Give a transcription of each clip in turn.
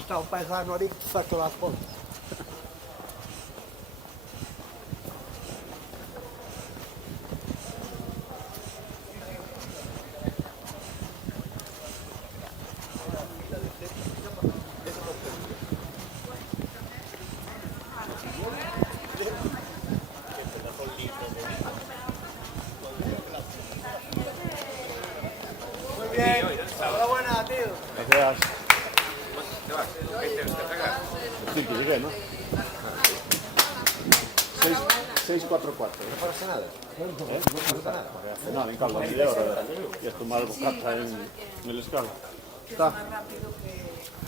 Está un paesano ahí que saca la foto. Muy bien, enhorabuena, tío. Gracias. ¿Qué vas? ¿Qué te pegas? Sí, que llegué, ¿no? 644. No pasa nada. No pasa nada. No, en caldo, media hora. Y es tomar bocata en el escalo. Está.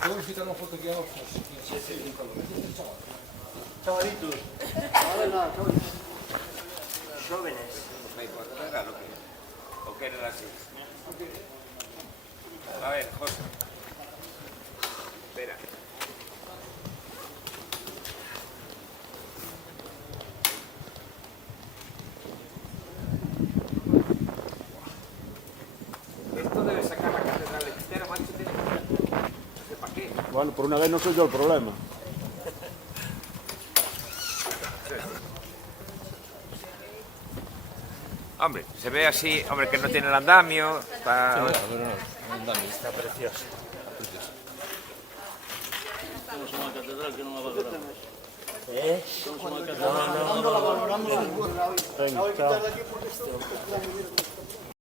¿Puedo quitar una foto aquí abajo? Chavalitos. Jóvenes. No importa, era lo que... ¿O qué era así? A ver, José. Espera. Esto debe sacar la catedral externa, macho, tiene que... No sé para qué. Bueno, por una vez no soy yo el problema. Hombre, se ve así, hombre, que no tiene el andamio. Está... No, el andamio está precioso. Estamos en una catedral que no la valoramos. Estamos en una catedral que no la valoramos. Venga, chao.